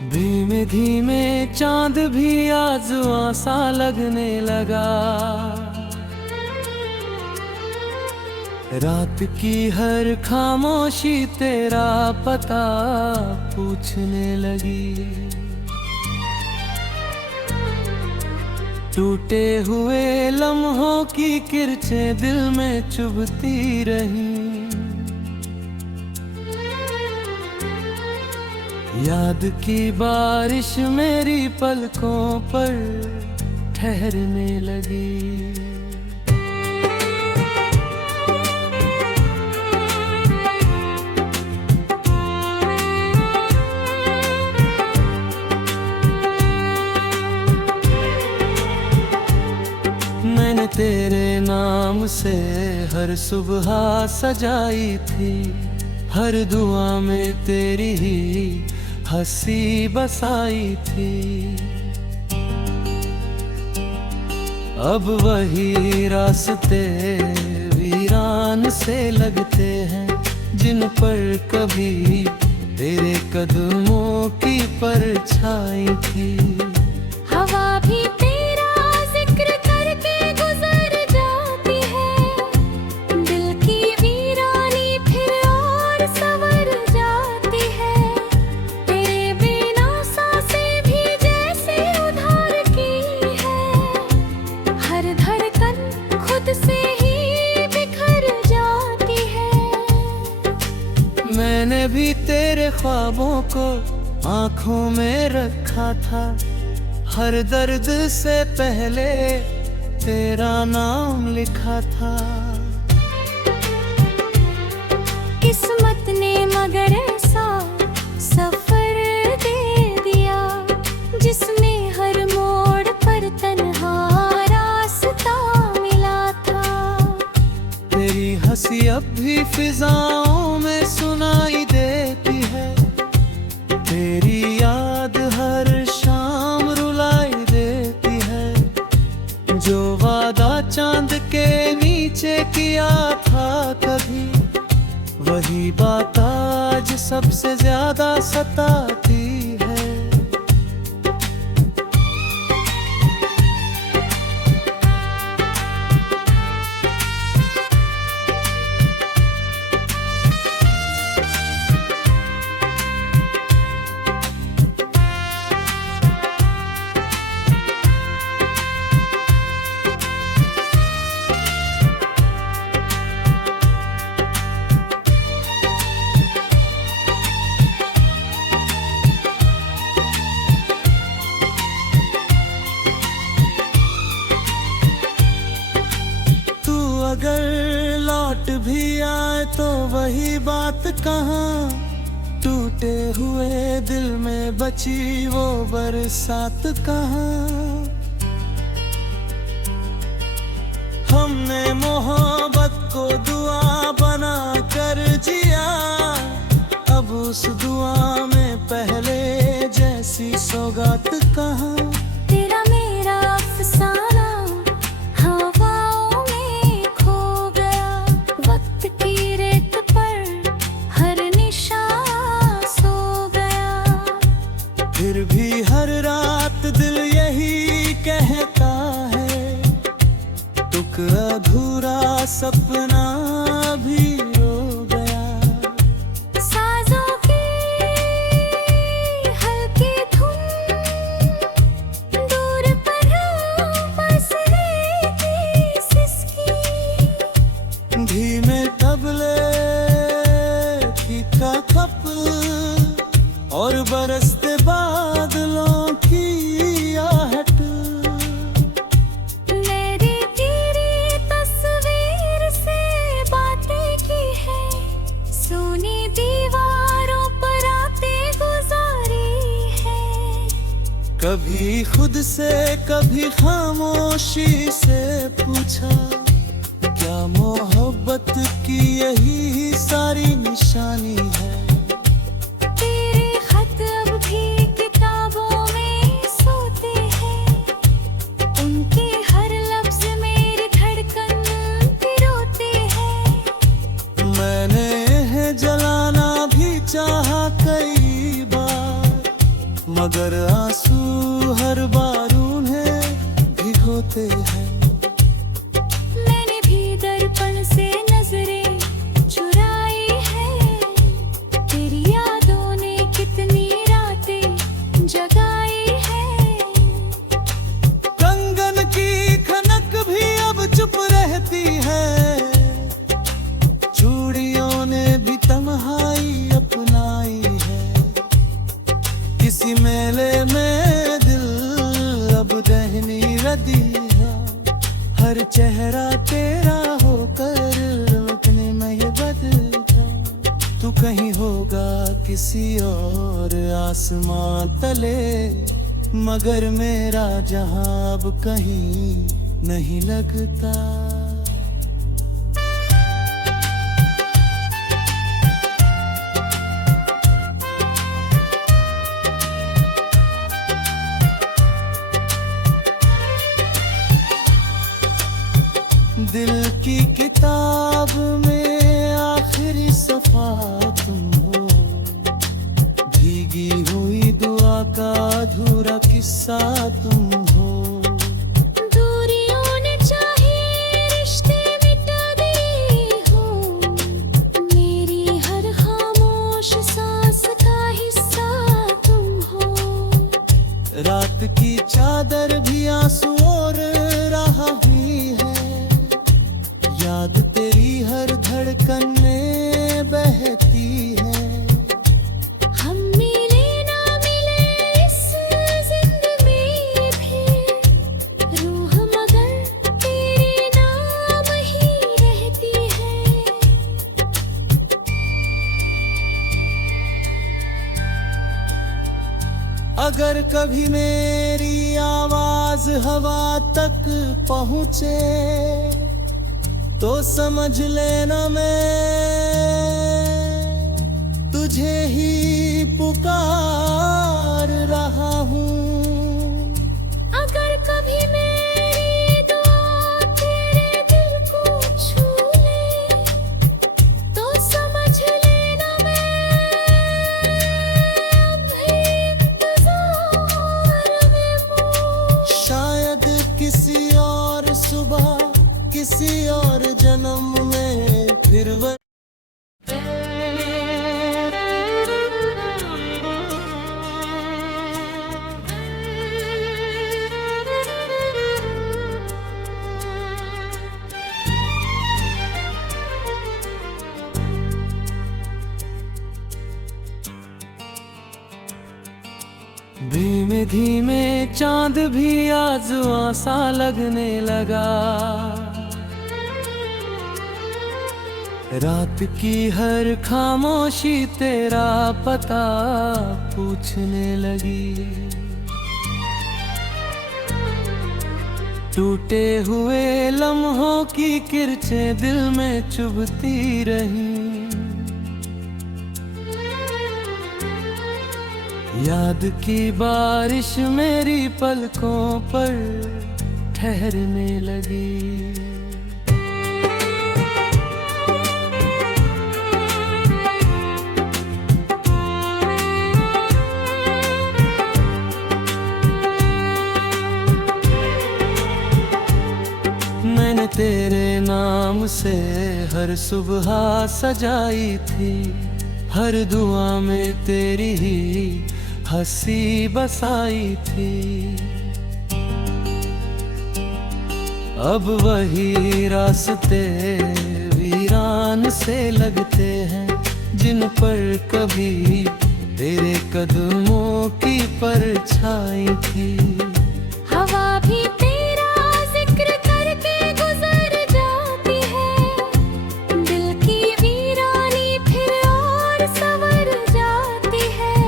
धीमे धीमे चांद भी आजुआ सा लगने लगा। रात की हर खामोशी तेरा पता पूछने लगी। टूटे हुए लम्हों की किरचें दिल में चुभती रहीं। याद की बारिश मेरी पलकों पर ठहरने लगी। मैंने तेरे नाम से हर सुबह सजाई थी। हर दुआ में तेरी ही हंसी बसाई थी। अब वही रास्ते वीरान से लगते हैं, जिन पर कभी तेरे कदमों की परछाई थी। हवा भी तेरा जिक्र करके गुजर जाती है। दिल की वीरानी फिर और संवर जाती है। तेरे बिना सांसें भी जैसे उधार की है। हर धड़कन खुद से ही बिखर जाती है। मैंने भी तेरे ख्वाबों को आँखों में रखा था। हर दर्द से पहले तेरा नाम लिखा था। किस्मत ने मगर ऐसा सफर दे दिया, जिसमें हर मोड़ पर तन्हा रास्ता मिला था। तेरी हंसी अब भी फिजाओं में सुनाई देती है। तेरी याद हर शाम रुलाई देती है। जो वादा चांद के नीचे किया था कभी, वही बात आज सबसे ज्यादा सताती है। अगर लौट भी आए तो वही बात कहाँ। टूटे हुए दिल में बची वो बरसात कहाँ। हमने मोहब्बत को दुआ बना कर जिया। अब उस दुआ में पहले जैसी सौगात कहाँ। तेरा मेरा अफसाना हवाओं में खो गया। वक्त की रेत पर हर निशान सो गया। फिर भी हर रात दिल यही कहता है, तुक अधूरा सपना भी रो गया। साजों की हल्की धुन दूर पर बस रही थी सिसकी। धीमे तबले की कप और बरसते बादलों की आहट। मेरी तेरी तस्वीर से बातें की है। सोनी दीवारों पर रातें गुजारी है। कभी खुद से कभी खामोशी से पूछा, क्या मोहब्बत की यही सारी निशानी है। तेरे खत अब भी किताबों में सोते हैं। उनके हर लफ्ज मेरी धड़कन पिरोते हैं। मैंने जलाना भी चाहा कई बार, मगर आंसू हर बार उन्हें भिगोते हैं। मैंने भी दर्पण से नजरें चुराई है, तेरी यादों ने कितनी रातें जगाई है। कंगन की खनक भी अब चुप रहती है, चूड़ियों ने भी तन्हाई अपनाई है। किसी मेले में दिल अब रहनी रदी है, हर चेहरा तेरा होकर लौटने में ये बदलता। तू कहीं होगा किसी और आसमां तले, मगर मेरा जहां अब कहीं नहीं लगता। दिल की किताब में आखिरी सफा तुम हो, भीगी हुई दुआ का अधूरा किस्सा तुम हो। दूरियों ने चाहे रिश्ते मिटा दिए हो, मेरी हर खामोश सांस का हिस्सा तुम हो। रात की चादर भी आंसू और रहा ही है, याद तेरी हर धड़कन में बहती है। हम मिले ना मिले इस जिंदगी में भी, रूह मगर तेरे नाम ही रहती है। अगर कभी मेरी आवाज हवा तक पहुँचे तो समझ लेना मैं तुझे ही पुकार रहा हूँ। अगर कभी मेरी दुआ तेरे दिल को छू ले, तो समझ लेना मैं अब इंतजार में हूँ। शायद किसी और सुबह किसी और जन्म में फिर वह धीमे धीमे चांद भी आजुआ सा लगने लगा, रात की हर खामोशी तेरा पता पूछने लगी। टूटे हुए लम्हों की किरचें दिल में चुभती रहीं, याद की बारिश मेरी पलकों पर ठहरने लगी। मैंने तेरे नाम से हर सुबह सजाई थी, हर दुआ में तेरी ही हंसी बसाई थी। अब वही रास्ते वीरान से लगते हैं, जिन पर कभी तेरे कदमों की परछाई थी। हवा भी तेरा जिक्र करके गुजर जाती है, दिल की वीरानी फिर और संवर जाती है।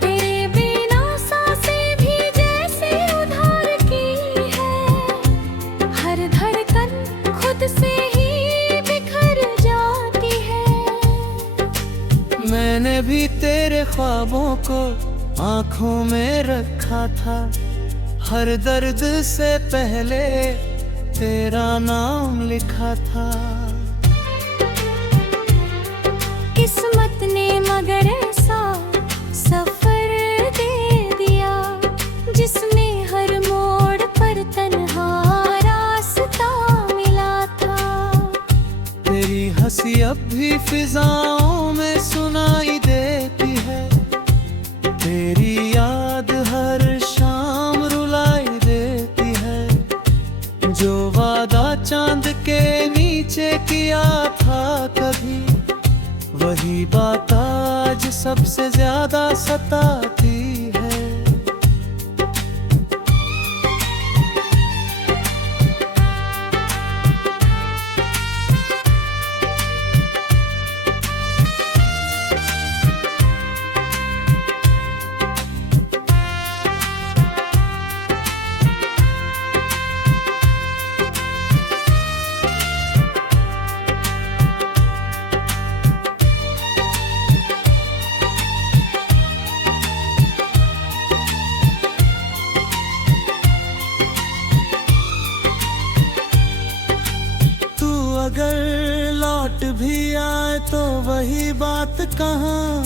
तेरे बिना सांसें भी जैसे उधार की है, हर धड़कन खुद से ही बिखर जाती है। मैंने भी तेरे ख्वाबों को आँखों में रखा था, हर दर्द से पहले तेरा नाम लिखा था। किस्मत ने मगर ऐसा सफर दे हंसी अब भी फिजाओं में सुनाई देती है। तेरी याद हर शाम रुलाई देती है। जो वादा चांद के नीचे किया था कभी, वही बात आज सबसे ज्यादा सताती है। अगर लौट भी आए तो वही बात कहाँ,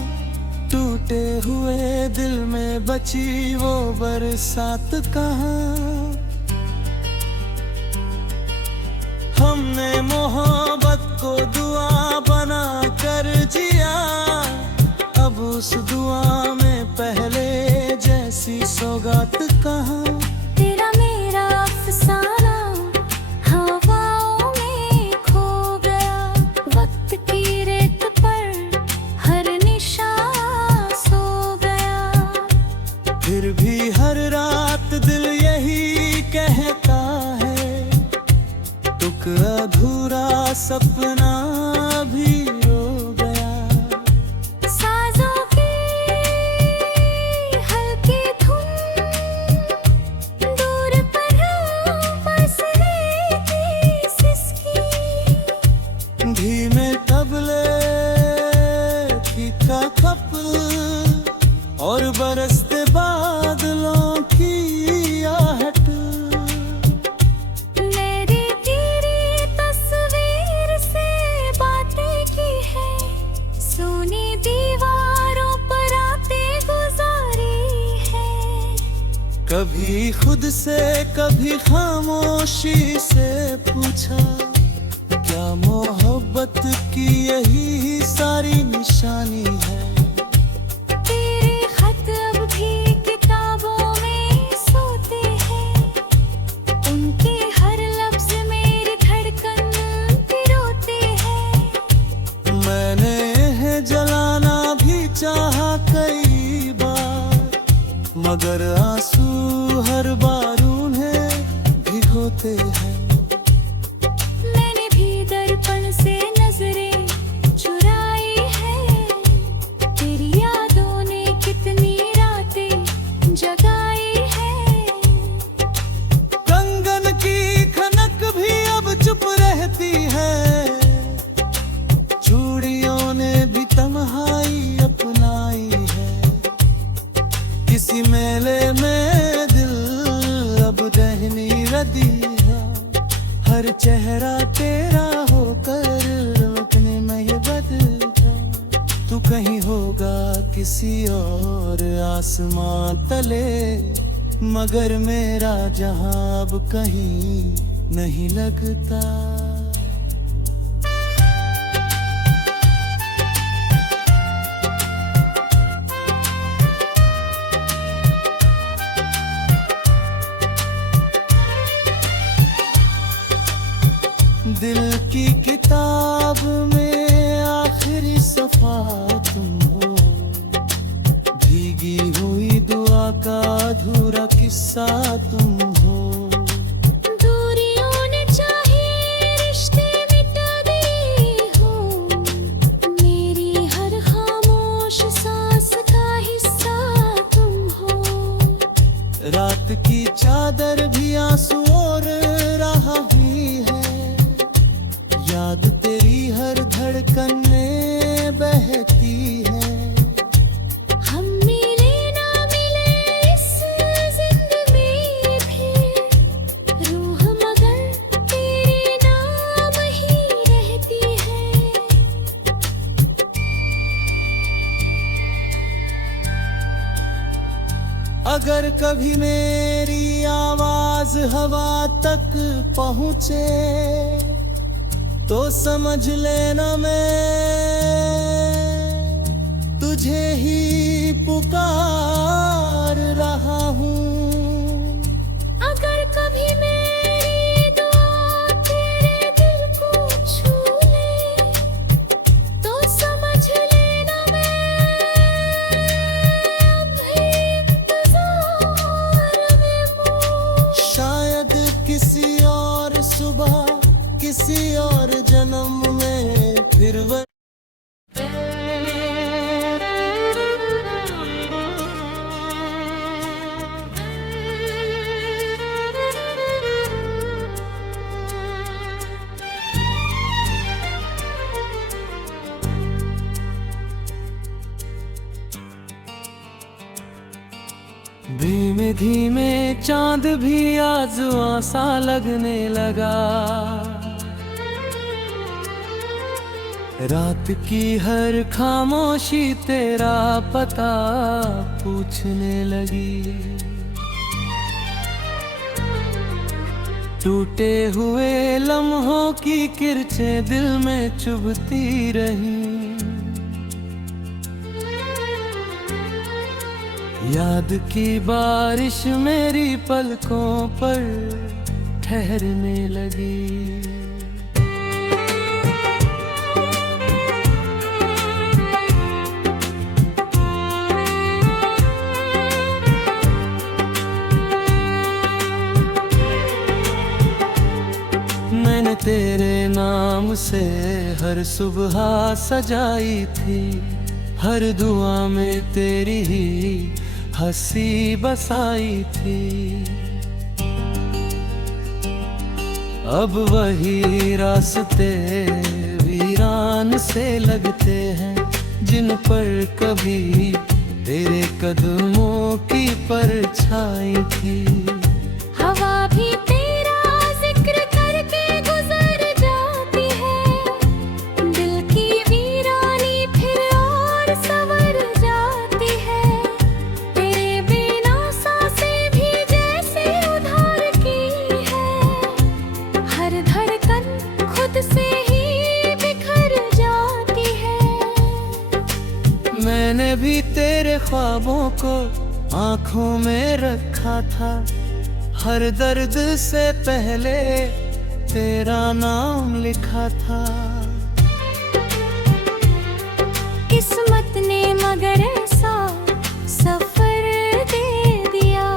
टूटे हुए दिल में बची वो बरसात कहाँ। हमने मोहब्बत को दुआ बना कर जिया, अब उस दुआ में पहले जैसी सौगात कहाँ। तेरा मेरा अफसाना हवाओं में खो गया, वक्त की रेत पर हर निशान सो गया। फिर भी हर रात दिल यही कहता है, तुक अधूरा सपना भी रो गया। साजों की हल्की धुन दूर पर बस रही थी सिसकी, धीमे तबले की कप और बरसते बादलों की आहट। मेरी तेरी तस्वीर से बातें की है, सोनी दीवारों पर आते गुजारी है। कभी खुद से कभी खामोशी से पूछा, क्या मोहब्बत की यही सारी निशानी है। तेरे खत अब भी किताबों में सोते हैं, उनके हर लफ्ज मेरी धड़कन पिरोते हैं। मैंने है जलाना भी चाहा कई बार, मगर आंसू हर बार उन्हें भिगोते हैं। मैंने भी दर्पण से नजरें चुराई है, तेरी यादों ने कितनी रातें जगाई है। कंगन की खनक भी अब चुप रहती है, चूड़ियों ने भी तन्हाई अपनाई है। किसी मेले में दिल अब रहनी रदी है, हर चेहरा तेरा होकर लौटने में ये बदलता। तू कहीं होगा किसी और आसमां तले, मगर मेरा जहां अब कहीं नहीं लगता। दिल की किताब में आखिरी सफा तुम हो, भीगी हुई दुआ का अधूरा किस्सा तुम हो। दूरियों ने चाहे रिश्ते मिटा दिए हो, मेरी हर खामोश सांस का हिस्सा तुम हो। रात की चादर भी आंसू और रहा भी है, याद तेरी हर धड़कन में बहती है। हम मिले ना मिले इस जिंदगी में भी, रूह मगर तेरे नाम ही रहती है। अगर कभी मेरी आवाज हवा तक पहुँचे, तो समझ लेना मैं तुझे ही पुकार रहा हूँ। अगर कभी मेरी दुआ तेरे दिल को छू ले तो समझ लेना मैं अभी इंतजार में हूँ। शायद किसी और सुबह किसी और जन्म में फिर वह धीमे धीमे चांद भी आजुआ सा लगने लगा। रात की हर खामोशी तेरा पता पूछने लगी। टूटे हुए लम्हों की किरचें दिल में चुभती रहीं। याद की बारिश मेरी पलकों पर ठहरने लगी। मैंने तेरे नाम से हर सुबह सजाई थी। हर दुआ में तेरी ही हंसी बसाई थी। अब वही रास्ते वीरान से लगते हैं जिन पर कभी तेरे कदमों की परछाई थी। हवा भी तेरा जिक्र करके गुजर जाती है। दिल की वीरानी फिर और संवर जाती है। तेरे बिना सांसें भी जैसे उधार की है। हर धड़कन खुद से ही बिखर जाती है। मैंने भी तेरे ख्वाबों को आँखों में रखा था। हर दर्द से पहले तेरा नाम लिखा था। किस्मत ने मगर ऐसा सफर दे दिया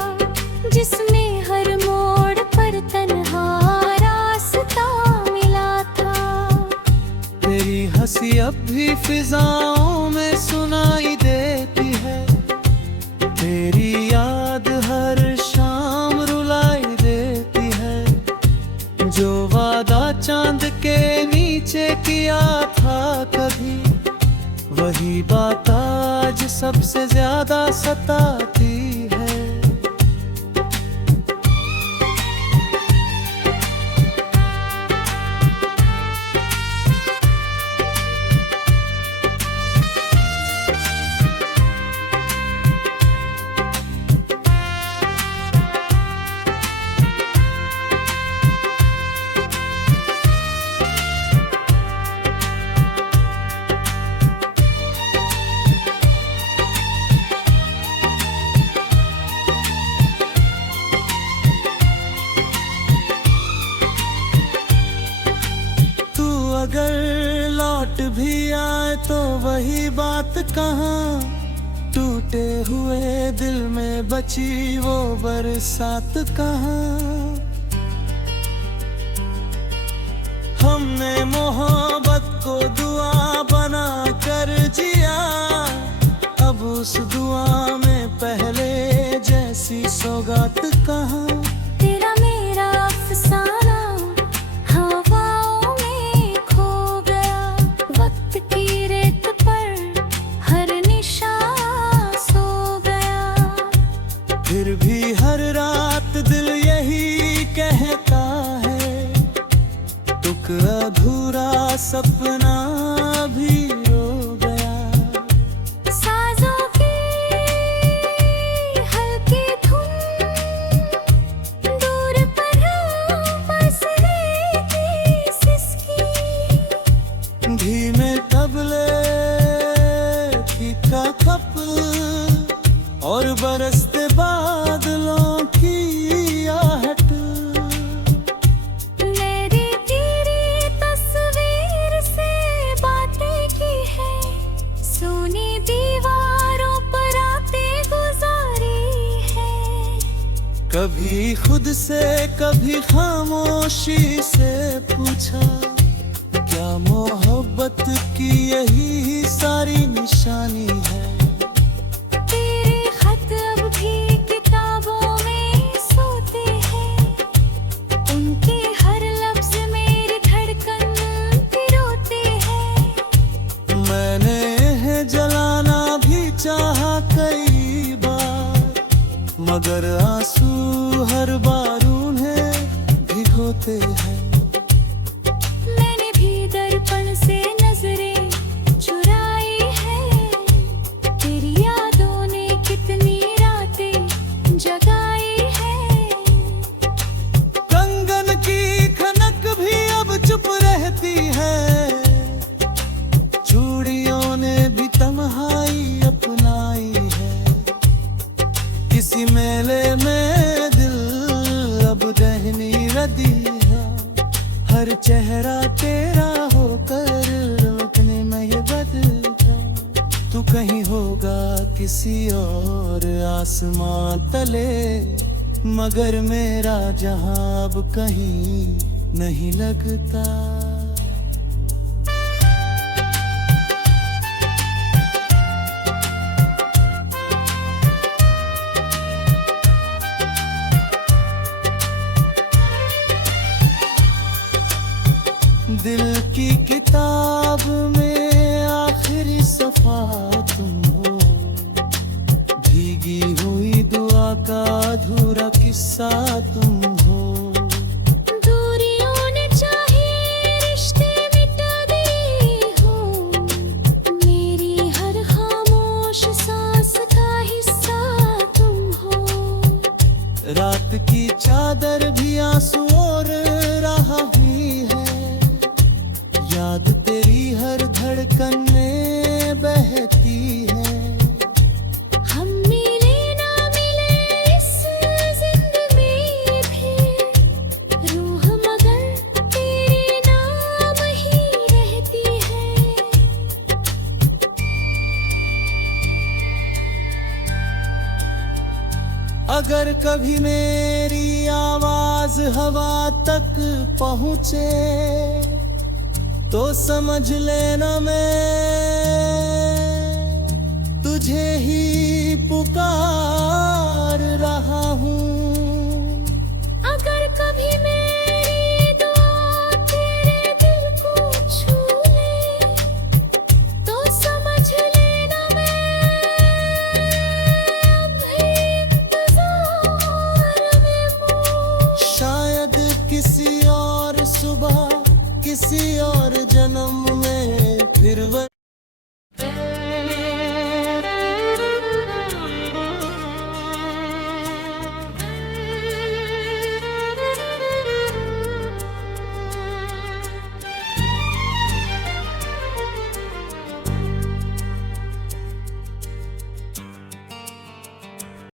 जिसमें हर मोड़ पर तन्हा रास्ता मिला था। तेरी हंसी अब भी फिजाओं में सुनाई देती है। तेरी याद हर शाम रुलाई देती है। जो वादा चांद के नीचे किया था कभी, वही बात आज सबसे ज्यादा सताती है। अगर लौट भी आए तो वही बात कहाँ। टूटे हुए दिल में बची वो बरसात कहाँ। हमने मोहब्बत को दुआ बना कर जिया। अब उस दुआ में पहले जैसी सौगात कहाँ। तेरा मेरा अफसाना हवाओं में खो गया। वक्त की रेत पर हर निशान सो गया। फिर भी हर रात दिल यही कहता है, तुक अधूरा सपना और बरसते बादलों की आहट। मेरी तेरी तस्वीर से बातें की है, सोनी दीवारों पर आते गुजारी है। कभी खुद से कभी खामोशी से पूछा, क्या मोहब्बत की यही सारी निशानी है। तेरे खत अब भी किताबों में सोते हैं, उनके हर लफ्ज मेरी धड़कन पिरोते हैं। मैंने इन्हें जलाना भी चाहा कई बार, मगर आंसू हर बार उन्हें भिगोते हैं। मैंने भी दर्पण से नजरें चुराई है, तेरी यादों ने कितनी रातें जगाई है। कंगन की खनक भी अब चुप रहती है, चूड़ियों ने भी तन्हाई अपनाई है। किसी मेले में दिल अब रहनी रदी है, हर चेहरा तेरा होकर लौटने में ये बदलता। तू कहीं होगा किसी और आसमां तले, मगर मेरा जहां अब कहीं नहीं लगता। दिल की किताब में आखिरी सफा तुम हो, भीगी हुई दुआ का अधूरा किस्सा तुम हो। दूरियों ने चाहे रिश्ते मिटा दिए हो, मेरी हर खामोश सांस का हिस्सा तुम हो। रात की चादर भी आंसू और रहा ही है, याद तेरी हर धड़कन में बहती है। हम मिले ना मिले इस जिंदगी में भी, रूह मगर तेरे नाम ही रहती है। अगर कभी मेरी आवाज हवा तक पहुँचे, तो समझ लेना मैं तुझे ही पुकार रहा